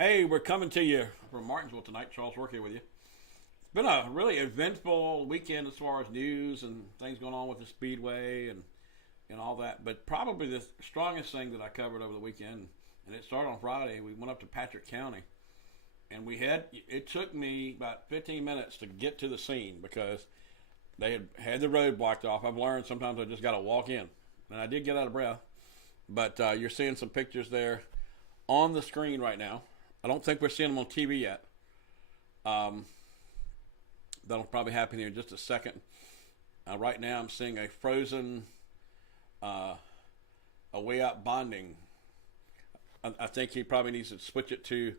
Hey, we're coming to you from Martinsville tonight. Charles Roark here with you. It's been a really eventful weekend as far as news and things going on with the Speedway and all that. But probably the strongest thing that I covered over the weekend, and it started on Friday, we went up to Patrick County. And it took me about 15 minutes to get to the scene because they had the road blocked off. I've learned sometimes I just got to walk in. And I did get out of breath. But you're seeing some pictures there on the screen right now. I don't think we're seeing them on TV yet. That'll probably happen here in just a second. Right now I'm seeing a frozen a way out bonding. I think he probably needs to switch it to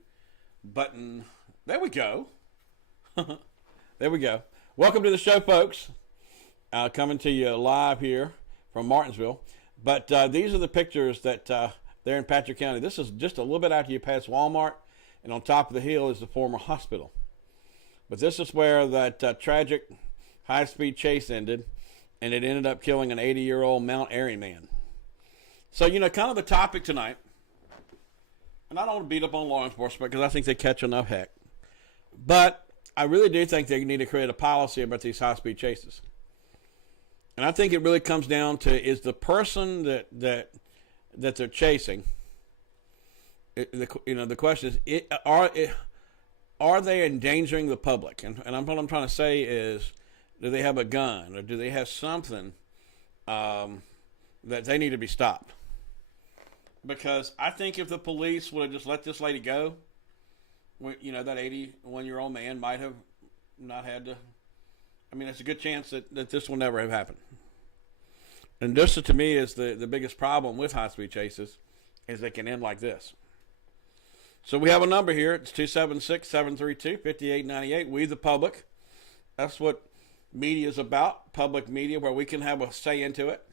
button. There we go. There we go. Welcome to the show, folks. Coming to you live here from Martinsville. But these are the pictures that they're in Patrick County. This is just a little bit after you pass Walmart, and on top of the hill is the former hospital. But this is where that tragic high-speed chase ended, and it ended up killing an 80-year-old Mount Airy man. So, kind of the topic tonight, and I don't want to beat up on law enforcement because I think they catch enough heck, but I really do think they need to create a policy about these high-speed chases. And I think it really comes down to, is the person that they're chasing, the question is, are they endangering the public? And what I'm trying to say is, do they have a gun or do they have something that they need to be stopped? Because I think if the police would have just let this lady go, that 81-year-old man might have not had to. I mean, it's a good chance that this will never have happened. And this, to me, is the biggest problem with high-speed chases, is they can end like this. So we have a number here. It's 276-732-5898. We, the public. That's what media is about, public media, where we can have a say into it.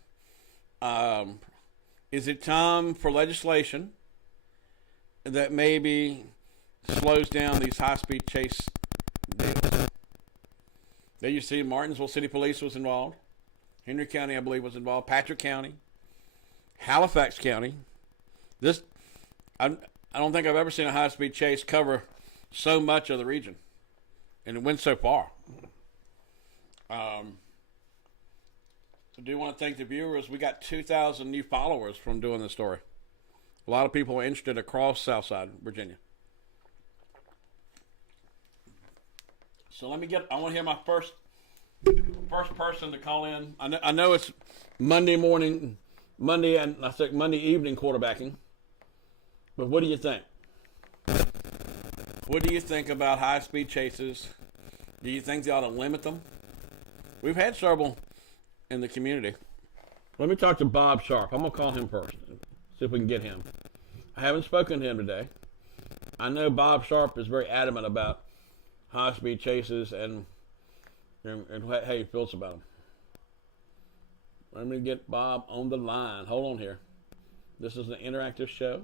Is it time for legislation that maybe slows down these high-speed chase deals? There you see Martinsville City Police was involved. Henry County, I believe, was involved. Patrick County. Halifax County. I don't think I've ever seen a high-speed chase cover so much of the region. And it went so far. I do want to thank the viewers. We got 2,000 new followers from doing this story. A lot of people are interested across Southside Virginia. So I want to hear my first person to call in. I know it's Monday evening quarterbacking. But what do you think? What do you think about high-speed chases? Do you think they ought to limit them? We've had several in the community. Let me talk to Bob Sharp. I'm going to call him first. See if we can get him. I haven't spoken to him today. I know Bob Sharp is very adamant about high-speed chases and how he feels about them. Let me get Bob on the line. Hold on here. This is an interactive show.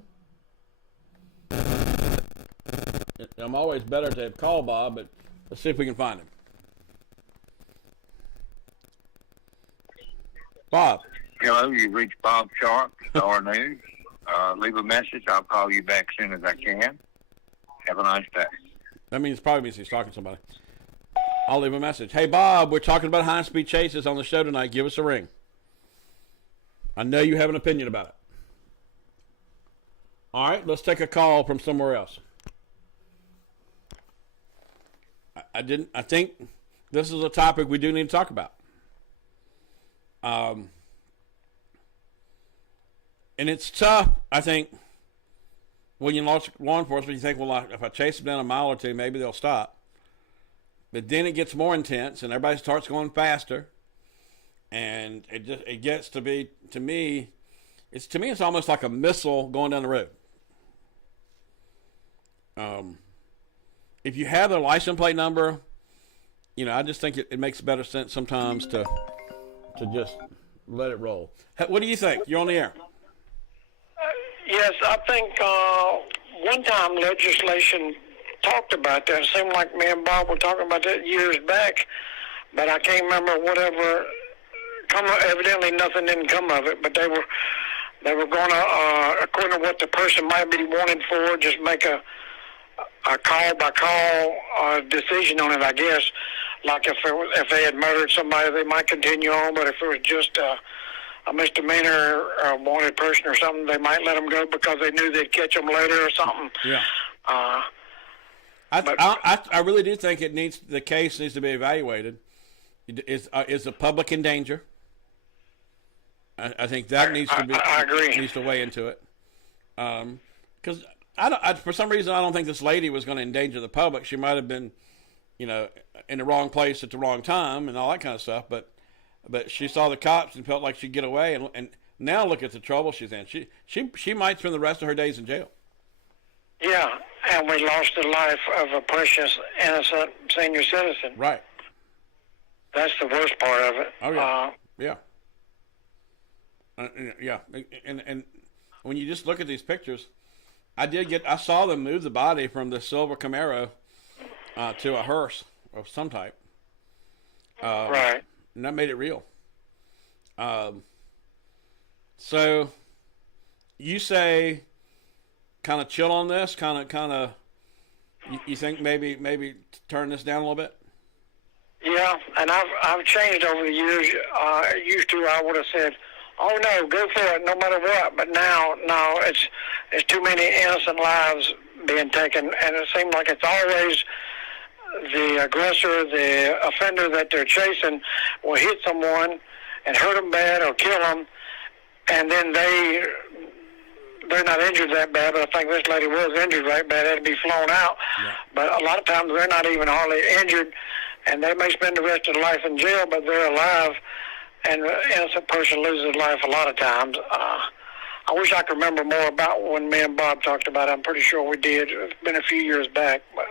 I'm always better to call Bob, but let's see if we can find him. Bob. Hello, you reached Bob Sharp, Star News. Leave a message. I'll call you back as soon as I can. Have a nice day. That probably means he's talking to somebody. I'll leave a message. Hey, Bob, we're talking about high-speed chases on the show tonight. Give us a ring. I know you have an opinion about it. All right, let's take a call from somewhere else. I think this is a topic we do need to talk about. And it's tough, I think, when you're law enforcement, you think, well, if I chase them down a mile or two, maybe they'll stop. But then it gets more intense, and everybody starts going faster. And it gets to be, to me, it's almost like a missile going down the road. If you have their license plate number, I just think it makes better sense sometimes to just let it roll. What do you think? You're on the air. Yes, I think one time legislation talked about that. It seemed like me and Bob were talking about that years back, but I can't remember whatever. Evidently, nothing didn't come of it. But they were going to, according to what the person might be wanted for, just make a a call by call decision on it, I guess. Like if they had murdered somebody, they might continue on. But if it was just a misdemeanor or a wanted person or something, they might let them go because they knew they'd catch them later or something. Yeah. I really do think the case needs to be evaluated. Is the public in danger? I think that needs to be. I agree. Needs to weigh into it. Because for some reason, I don't think this lady was going to endanger the public. She might have been, in the wrong place at the wrong time and all that kind of stuff. But she saw the cops and felt like she'd get away. And now look at the trouble she's in. She might spend the rest of her days in jail. Yeah, and we lost the life of a precious, innocent senior citizen. Right. That's the worst part of it. Oh yeah. Yeah. And when you just look at these pictures, I saw them move the body from the silver Camaro to a hearse of some type. Right. And that made it real. So you say kind of chill on this, kind of. You think maybe turn this down a little bit? Yeah, and I've changed over the years. Used to, I would have said, "Oh no, go for it, no matter what." But now, no, it's too many innocent lives being taken, and it seems like it's always the aggressor, the offender that they're chasing, will hit someone and hurt them bad or kill them, and then they're not injured that bad. But I think this lady was injured right bad, had to be flown out. Yeah. But a lot of times they're not even hardly injured. And they may spend the rest of their life in jail, but they're alive, and an innocent person loses life a lot of times. I wish I could remember more about when me and Bob talked about it. I'm pretty sure we did. It's been a few years back, but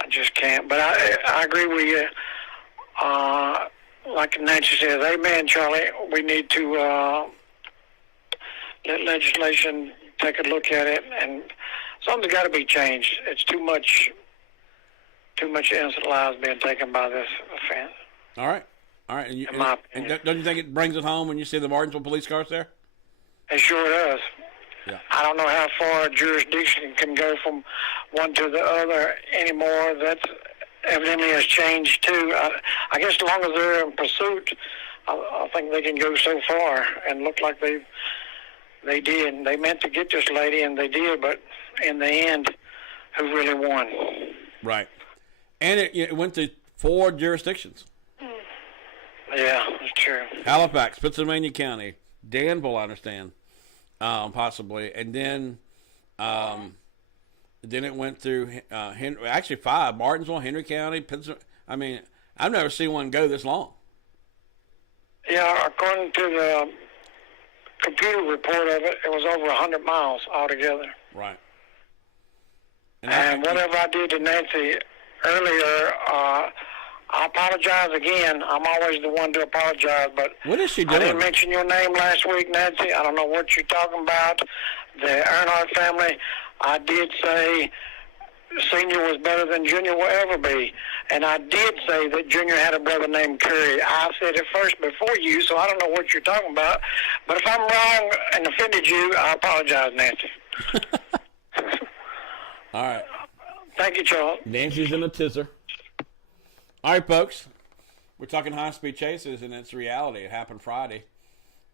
I just can't. But I agree with you. Like Nancy says, amen, Charlie. We need to let legislation take a look at it, and something's got to be changed. It's too much innocent lives being taken by this offense. All right. And don't you think it brings it home when you see the Martinsville police cars there? It sure does. Yeah. I don't know how far jurisdiction can go from one to the other anymore. That evidently has changed too. I guess as long as they're in pursuit, I think they can go so far and look like they did. They meant to get this lady, and they did, but in the end, who really won? Right. And it went to 4 jurisdictions. Yeah, that's true. Halifax, Pennsylvania County, Danville, I understand, possibly, and then it went through actually 5: Martinsville, Henry County, Pennsylvania. I mean, I've never seen one go this long. Yeah, according to the computer report of it, it was over 100 miles altogether. Right. And whatever I did to Nancy earlier, I apologize again. I'm always the one to apologize, but what is she doing? I didn't mention your name last week, Nancy. I don't know what you're talking about. The Earnhardt family, I did say Senior was better than Junior will ever be. And I did say that Junior had a brother named Curry. I said it first before you, so I don't know what you're talking about. But if I'm wrong and offended you, I apologize, Nancy. All right. Thank you, Charles. Nancy's in a tizzer. All right, folks. We're talking high-speed chases, and it's reality. It happened Friday.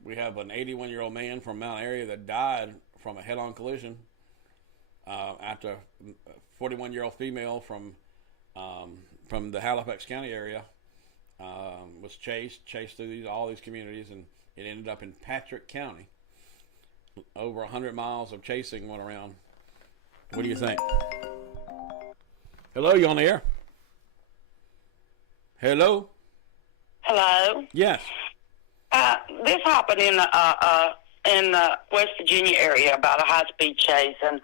We have an 81-year-old man from Mount Airy that died from a head-on collision after a 41-year-old female from the Halifax County area was chased through all these communities, and it ended up in Patrick County. Over 100 miles of chasing went around. What do you think? Hello, you on the air? Hello? Hello? Yes. This happened in West Virginia area about a high-speed chase, and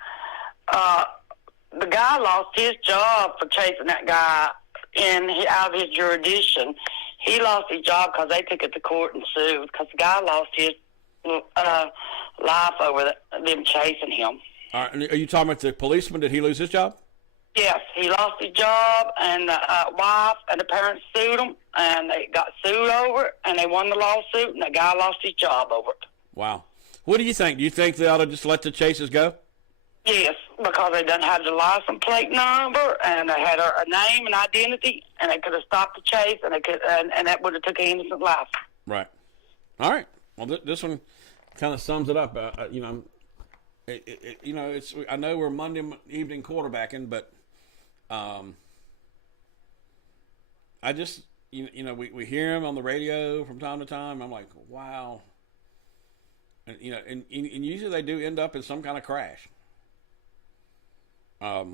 the guy lost his job for chasing that guy out of his jurisdiction. He lost his job because they took it to court and sued because the guy lost his life over them chasing him. All right. Are you talking about the policeman? Did he lose his job? Yes, he lost his job, and the wife and the parents sued him, and they got sued over it, and they won the lawsuit, and the guy lost his job over it. Wow. What do you think? Do you think they ought to just let the chases go? Yes, because they done had the license plate number, and they had her name and identity, and they could have stopped the chase, and that would have took an innocent life. Right. All right. Well, this one kind of sums it up. It's I know we're Monday evening quarterbacking, but I just we hear him on the radio from time to time. I'm like, wow. And and usually they do end up in some kind of crash. I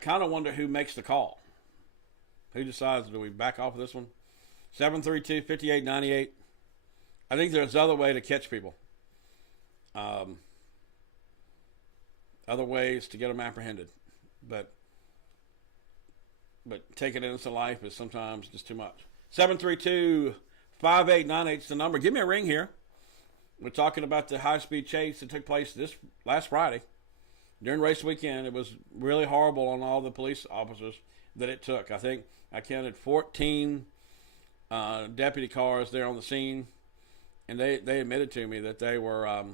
kind of wonder who makes the call. Who decides, do we back off of this one? 732-5898. I think there's other way to catch people. Other ways to get them apprehended. But taking it into life is sometimes just too much. 732-5898 is the number. Give me a ring here. We're talking about the high-speed chase that took place this last Friday. During race weekend, it was really horrible on all the police officers that it took. I think I counted 14 deputy cars there on the scene, and they admitted to me that they were a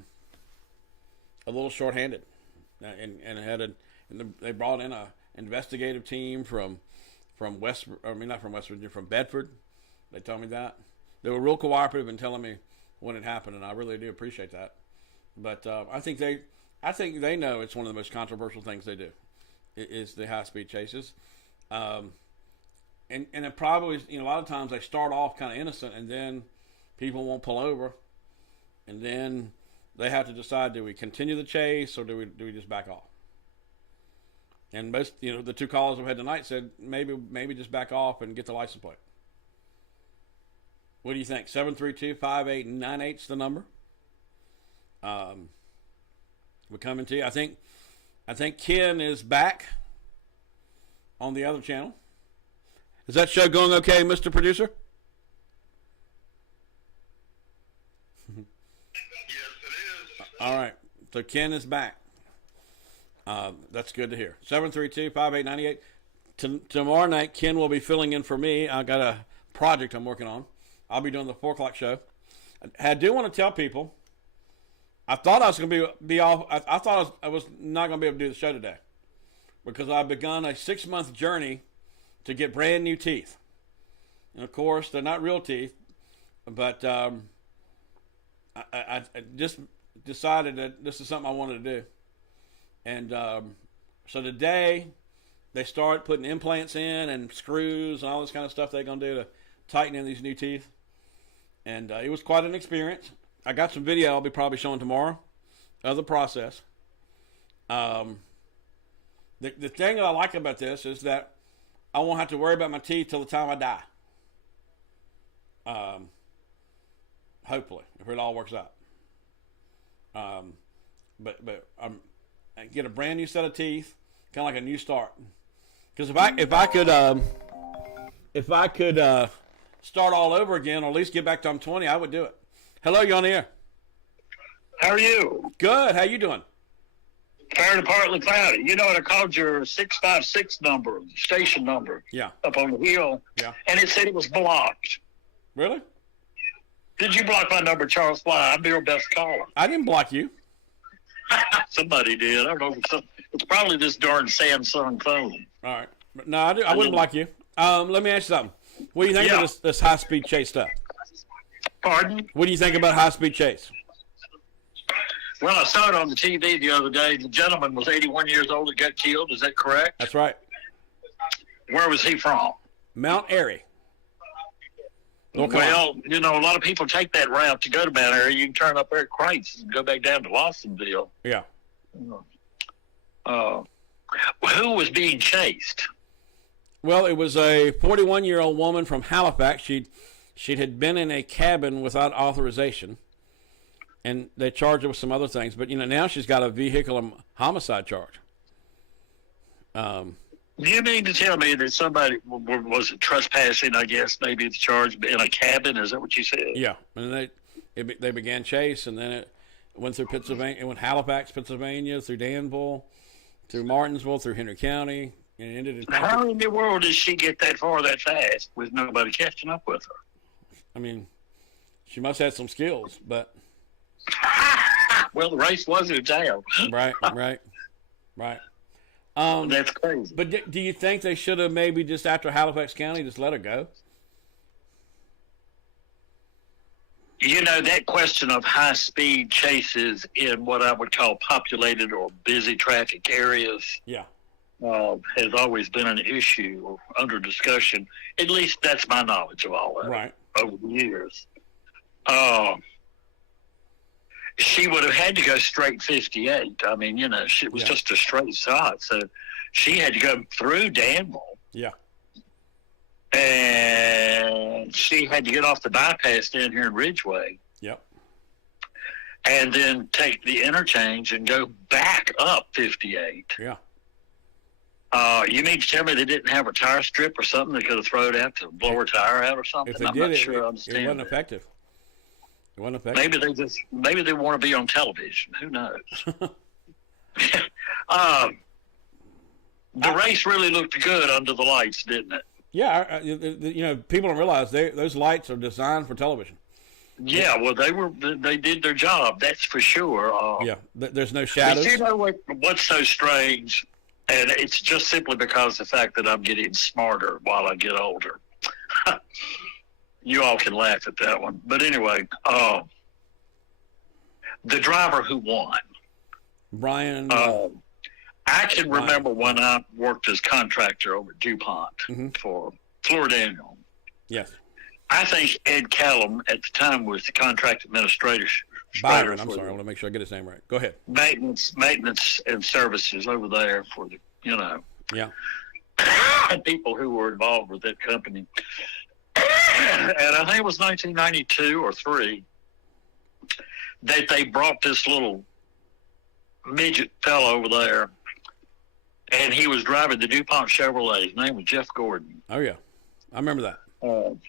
little short-handed, and they brought in a investigative team from Bedford. They told me that. They were real cooperative in telling me when it happened, and I really do appreciate that. But I think they know it's one of the most controversial things they do, is the high-speed chases. And it probably, a lot of times they start off kind of innocent, and then people won't pull over, and then they have to decide, do we continue the chase or do we just back off? And most, the two callers we had tonight said maybe just back off and get the license plate. What do you think? 732-5898 is the number. We're coming to you. I think Ken is back on the other channel. Is that show going okay, Mr. Producer? Yes, it is. All right. So Ken is back. That's good to hear. 732-5898. Tomorrow night, Ken will be filling in for me. I got a project I'm working on. I'll be doing the 4 o'clock show. I do want to tell people, I thought I was going to be off. I thought I was not going to be able to do the show today because I've begun a 6-month journey to get brand new teeth. And of course, they're not real teeth, but I just decided that this is something I wanted to do. And so today, they start putting implants in and screws and all this kind of stuff they're going to do to tighten in these new teeth. And it was quite an experience. I got some video I'll be probably showing tomorrow of the process. The thing that I like about this is that I won't have to worry about my teeth till the time I die. Hopefully, if it all works out. But I get a brand new set of teeth, kind of like a new start. Because if I could start all over again, or at least get back to I'm 20, I would do it. Hello, you on the air? How are you? Good. How you doing? Fair and partly cloudy. You know what? I called your 656 number, station number. Yeah. Up on the hill. Yeah. And it said it was blocked. Really? Did you block my number, Charles Fly? I'm your best caller. I didn't block you. Somebody did. I don't know. It's probably this darn Samsung phone. All right. No, I wouldn't block you. Let me ask you something. What do you think of this high-speed chase stuff? Pardon? What do you think about high-speed chase? Well, I saw it on the TV the other day. The gentleman was 81 years old and got killed. Is that correct? That's right. Where was he from? Mount Airy. Well, a lot of people take that route to go to Mount Airy. You can turn up there at Crates and go back down to Lawsonville. Yeah. Who was being chased? Well, it was a 41-year-old woman from Halifax. She had been in a cabin without authorization, and they charged her with some other things. But now she's got a vehicular homicide charge. Do you mean to tell me that somebody was trespassing? I guess maybe the charge in a cabin. Is that what you said? Yeah, and they began chase, and then it went through Pennsylvania. It went Halifax, Pennsylvania, through Danville, through Martinsville, through Henry County. And ended in How in the world did she get that far that fast with nobody catching up with her? I mean, She must have some skills, but. Well, the race was in town. Right. That's crazy. But do you think they should have maybe just after Halifax County just let her go? You know, that question of high-speed chases in what I would call populated or busy traffic areas has always been an issue or under discussion. At least that's my knowledge of all that over the years. She would have had to go straight 58. I mean, you know, it was just a straight shot. So she had to go through Danville. Yeah. And she had to get off the bypass down here in Ridgeway. Yep. And then take the interchange and go back up 58. Yeah. You mean to tell me they didn't have a tire strip or something they could have thrown out to blow her tire out or something? If they I'm did, not sure I understand. It wasn't effective. It wasn't effective. Maybe they want to be on television. Who knows? The race really looked good under the lights, didn't it? Yeah, you know, people don't realize those lights are designed for television. Yeah, well, they did their job. That's for sure. There's no shadows. But you know what's so strange, and it's just simply because of the fact that I'm getting smarter while I get older. You all can laugh at that one, but anyway, the driver who won, Brian. I can remember when I worked as contractor over at DuPont for Florida Daniel. Yes. I think Ed Callum at the time was the contract administrator. Byron, I'm sorry. I want to make sure I get his name right. Go ahead. Maintenance and services over there for the, you know. Yeah. People who were involved with that company. And I think it was 1992 or 3 that they brought this little midget fellow over there, and he was driving the DuPont Chevrolet. His name was Jeff Gordon. Oh, yeah. I remember that.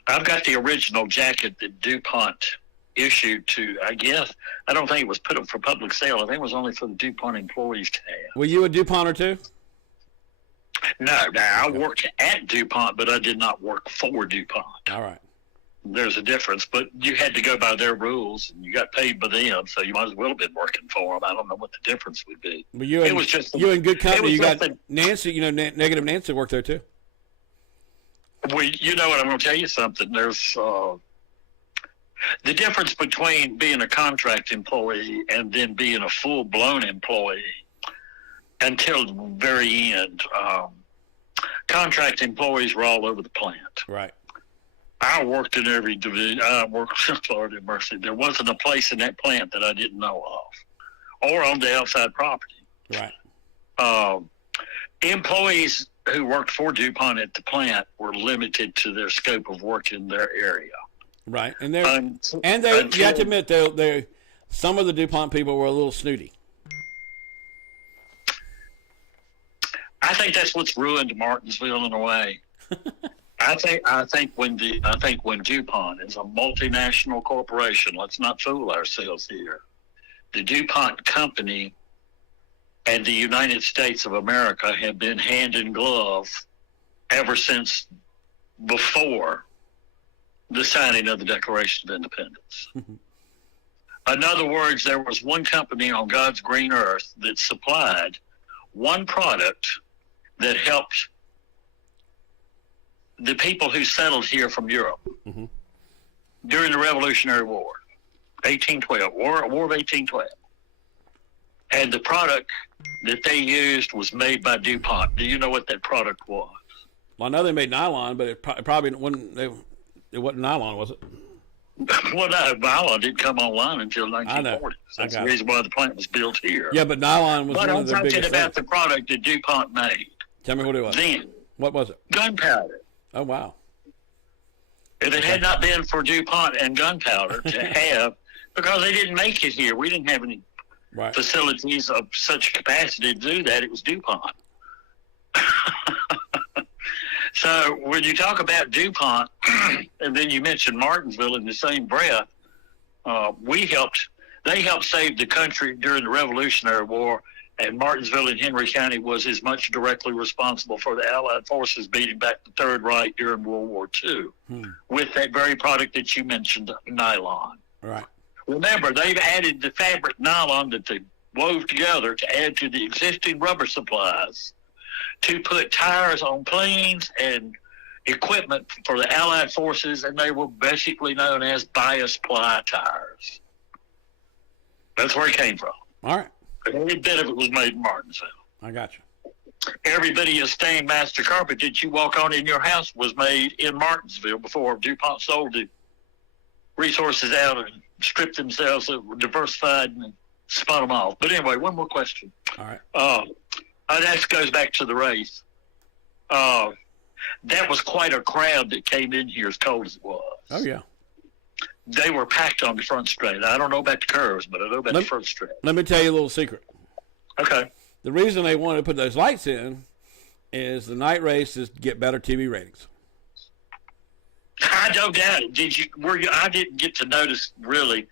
I've got the original jacket that DuPont issued to, I guess, I don't think it was put up for public sale. I think it was only for the DuPont employees to have. Were you a DuPonter too? No, I worked at DuPont, but I did not work for DuPont. All right. There's a difference, but you had to go by their rules, and you got paid by them, so you might as well have been working for them. I don't know what the difference would be. But you in good company. You got Nancy, you know, Negative Nancy worked there too. Well, you know what, I'm going to tell you something. There's the difference between being a contract employee and then being a full-blown employee until the very end. Contract employees were all over the plant. Right. I worked in every division. I worked in Florida Mercy. There wasn't a place in that plant that I didn't know of, or on the outside property. Right. Employees who worked for DuPont at the plant were limited to their scope of work in their area. Right, and you have to admit, they some of the DuPont people were a little snooty. I think that's what's ruined Martinsville in a way. I think when DuPont is a multinational corporation, let's not fool ourselves here. The DuPont company and the United States of America have been hand in glove ever since before the signing of the Declaration of Independence. In other words, there was one company on God's green earth that supplied one product that helped the people who settled here from Europe during the Revolutionary War, 1812, War of 1812. And the product that they used was made by DuPont. Do you know what that product was? Well, I know they made nylon, but it probably wasn't. It wasn't nylon, was it? Well, no, nylon didn't come online until 1940. That's the reason why the plant was built here. Yeah, but nylon was one of the biggest. But I'm talking about the product that DuPont made. Tell me what it was. Then. What was it? Gunpowder. Oh, wow. If it had not been for DuPont and gunpowder to have, because they didn't make it here. We didn't have any facilities of such capacity to do that. It was DuPont. So when you talk about DuPont, and then you mention Martinsville in the same breath, they helped save the country during the Revolutionary War, and Martinsville in Henry County was as much directly responsible for the Allied forces beating back the Third Reich during World War II with that very product that you mentioned, nylon. Right. Remember, they've added the fabric nylon that they wove together to add to the existing rubber supplies to put tires on planes and equipment for the Allied forces, and they were basically known as bias ply tires. That's where it came from. All right. Every bit of it was made in Martinsville. I got you. Every bit of your stained master carpet that you walk on in your house was made in Martinsville before DuPont sold the resources out and stripped themselves, diversified, and spun them off. But anyway, one more question. All right. That goes back to the race. That was quite a crowd that came in here as cold as it was. Oh, yeah. They were packed on the front straight. I don't know about the curves, but I know about the front straight. Let me tell you a little secret. Okay. The reason they wanted to put those lights in is the night races get better TV ratings. I don't doubt it. I didn't get to notice, really.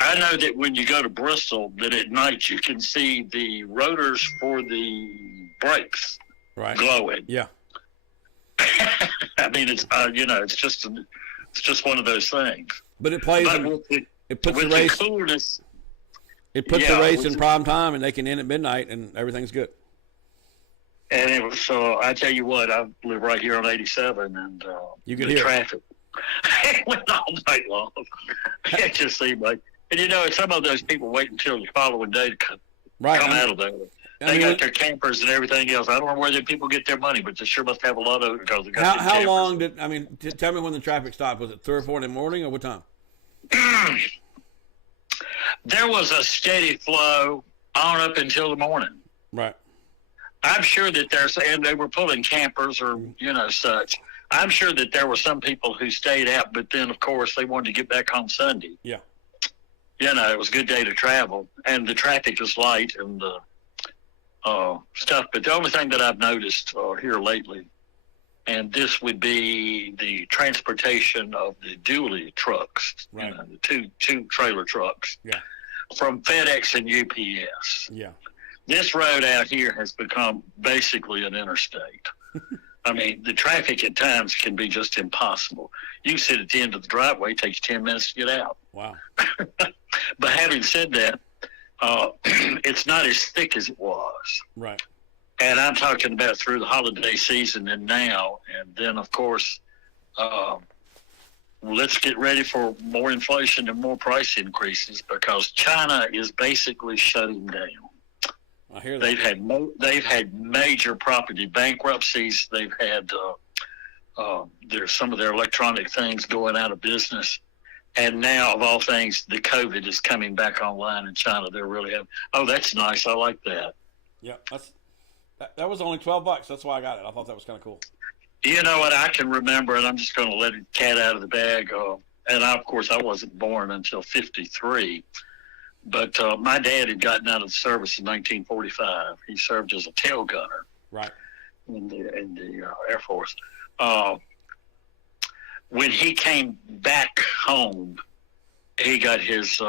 I know that when you go to Bristol, that at night you can see the rotors for the brakes glowing. Yeah. I mean, it's it's just one of those things. But it plays. It puts the race. Coolness, it puts the race in prime time, and they can end at midnight, and everything's good. And it was I tell you what, I live right here on 87, and you could the hear traffic. It went all night long. It just seemed like, and some of those people wait until the following day to come out of there. They got their campers and everything else. I don't know where the people get their money, but they sure must have a lot of it because they got How long did, tell me when the traffic stopped. Was it 3 or 4 in the morning, or what time? There was a steady flow on up until the morning. Right. I'm sure that and they were pulling campers or, such. I'm sure that there were some people who stayed out, but then, of course, they wanted to get back home Sunday. Yeah. It was a good day to travel, and the traffic was light and the stuff. But the only thing that I've noticed here lately, and this would be the transportation of the dually trucks, right. The two trailer trucks, from FedEx and UPS. Yeah. This road out here has become basically an interstate. I mean, the traffic at times can be just impossible. You sit at the end of the driveway, it takes 10 minutes to get out. Wow. But having said that, it's not as thick as it was. Right. And I'm talking about through the holiday season and now. And then, of course, let's get ready for more inflation and more price increases because China is basically shutting down. I hear that. They've had major property bankruptcies. They've had there's some of their electronic things going out of business. And now, of all things, the COVID is coming back online in China. They're really having, that's nice. I like that. Yeah, that was only $12. That's why I got it. I thought that was kind of cool. You know what? I can remember, and I'm just going to let the cat out of the bag. Of course, I wasn't born until 1953. But my dad had gotten out of the service in 1945. He served as a tail gunner. Right. In the Air Force. When he came back home, he got his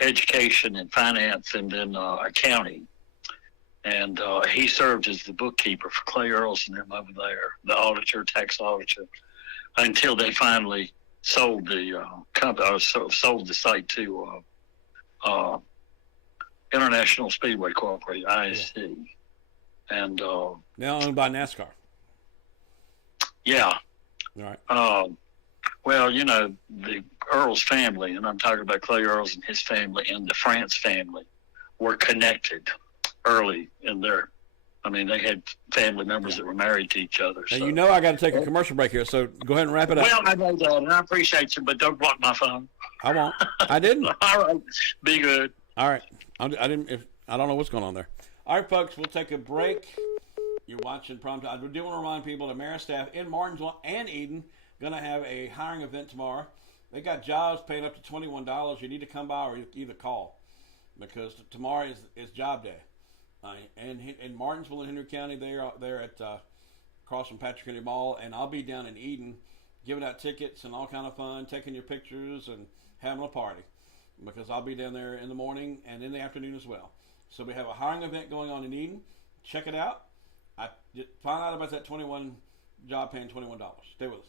education in finance and then accounting. And he served as the bookkeeper for Clay Earls and them over there, the auditor, tax auditor, until they finally sold the company, sold the site to International Speedway Corporation, ISC. Yeah. And now owned by NASCAR. Yeah. All right. Well, the Earls family, and I'm talking about Clay Earls and his family and the France family, were connected early in their. They had family members that were married to each other. And so. I got to take a commercial break here, so go ahead and wrap it up. Well, I know that, and I appreciate you, but don't block my phone. I won't. I didn't. All right. Be good. All right. I didn't. I don't know what's going on there. All right, folks, we'll take a break. You're watching Prime Time. We do want to remind people that Marist staff in Martinsville and Eden going to have a hiring event tomorrow. They got jobs paying up to $21. You need to come by or either call because tomorrow is job day. And in Martinsville and Henry County, they're at across from Patrick Henry Mall, and I'll be down in Eden giving out tickets and all kind of fun, taking your pictures and having a party because I'll be down there in the morning and in the afternoon as well. So we have a hiring event going on in Eden. Check it out. Find out about that 21 job paying $21. Stay with us.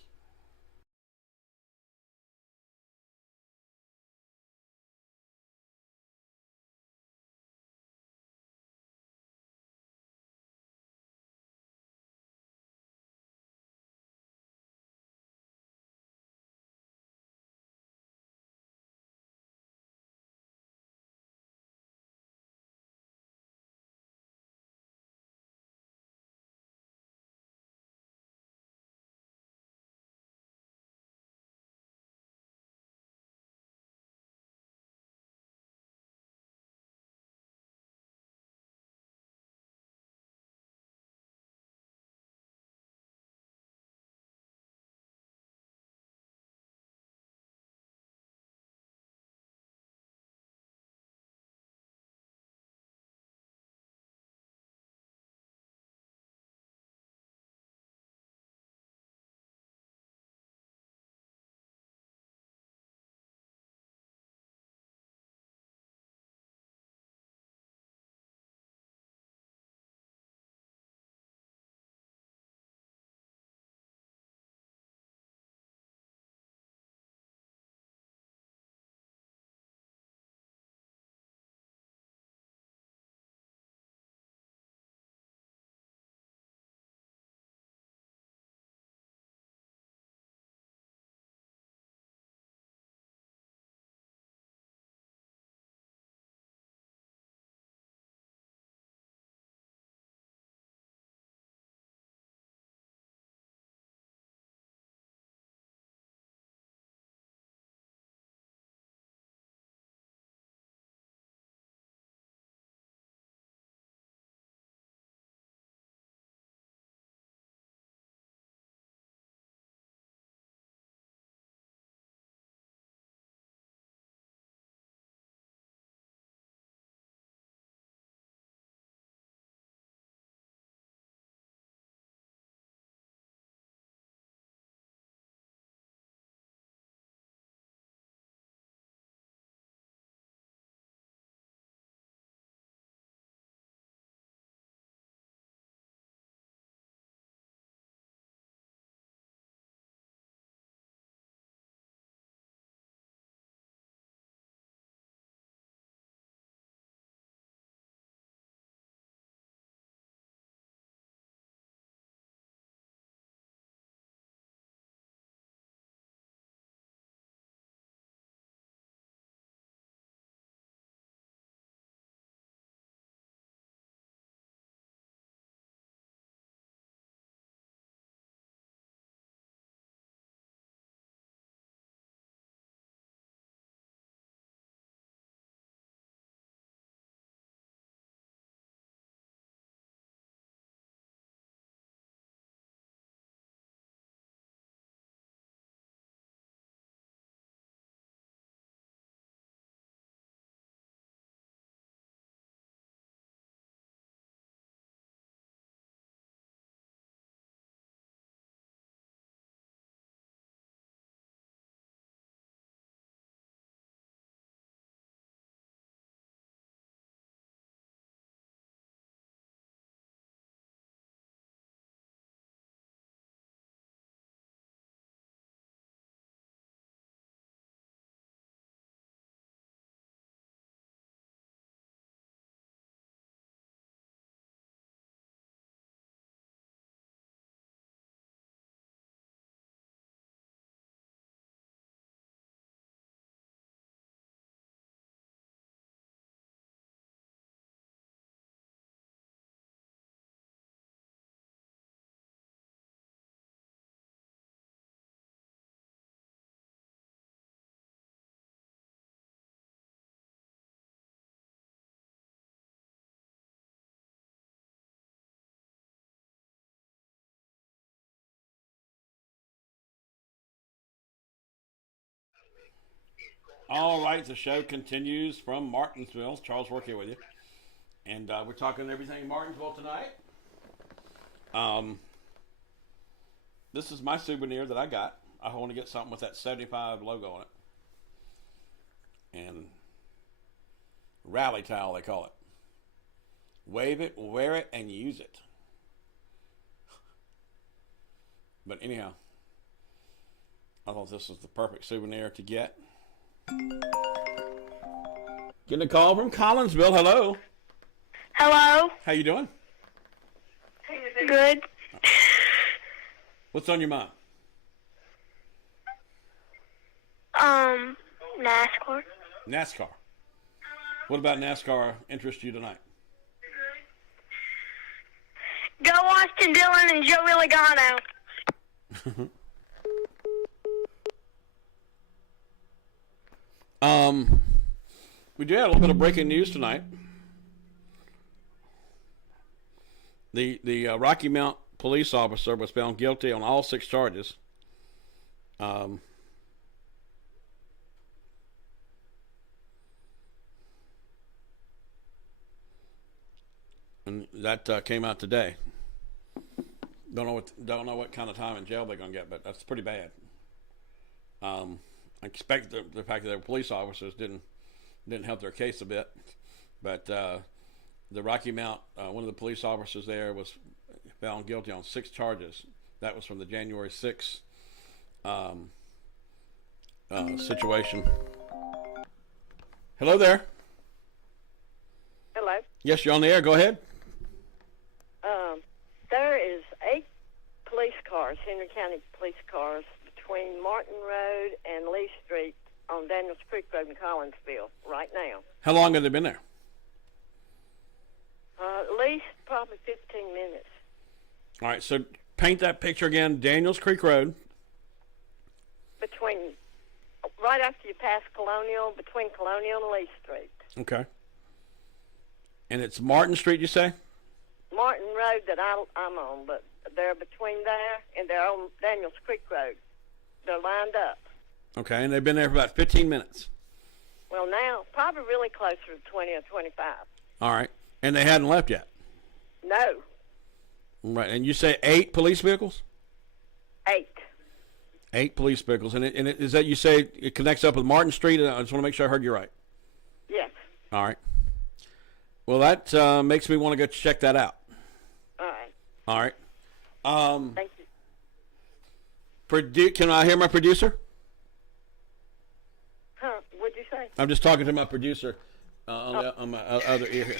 All right, the show continues from Martinsville. Charles Roark here with you. And we're talking everything Martinsville tonight. This is my souvenir that I got. I want to get something with that 75 logo on it. And rally towel, they call it. Wave it, wear it, and use it. But anyhow, I thought this was the perfect souvenir to get. Getting a call from Collinsville. Hello. Hello. How you doing? Good. What's on your mind? NASCAR. NASCAR. What about NASCAR interests you tonight? Go Austin Dillon and Joey Logano. We do have a little bit of breaking news tonight. The Rocky Mount police officer was found guilty on all 6 charges. And that came out today. Don't know what kind of time in jail they're gonna get, but that's pretty bad. I expect the fact that they were police officers didn't help their case a bit, but the Rocky Mount one of the police officers there was found guilty on 6 charges. That was from the January 6th situation. Hello there. Hello. Yes, you're on the air. Go ahead. There is 8 police cars, Henry County police cars, between Martin Road and Lee Street on Daniels Creek Road in Collinsville right now. How long have they been there? At least probably 15 minutes. All right, so paint that picture again. Daniels Creek Road. Between, right after you pass Colonial, between Colonial and Lee Street. Okay. And it's Martin Street, you say? Martin Road that I'm on, but they're between there and they're on Daniels Creek Road. They're lined up. Okay, and they've been there for about 15 minutes. Well, now, probably really closer to 20 or 25. All right, and they hadn't left yet? No. Right, and you say 8 police vehicles? 8. 8 police vehicles, and is that you say it connects up with Martin Street? I just want to make sure I heard you right. Yes. All right. Well, that makes me want to go check that out. All right. All right. Thank you. Can I hear my producer? Huh? What'd you say? I'm just talking to my producer on my other ear here.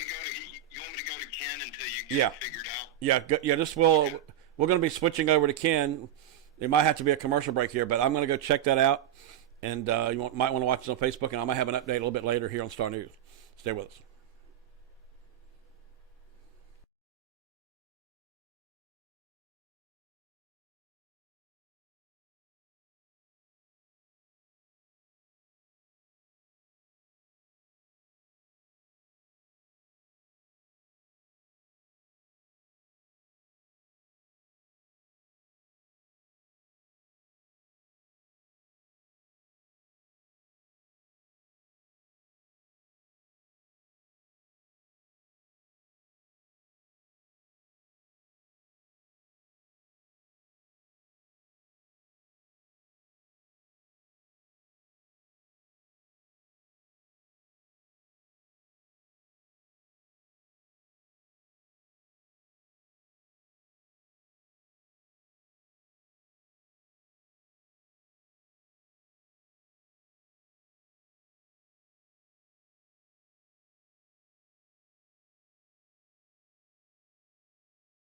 You want me to go to Ken until you get it figured out? Yeah. We're going to be switching over to Ken. It might have to be a commercial break here, but I'm going to go check that out. And might want to watch it on Facebook, and I might have an update a little bit later here on Star News. Stay with us.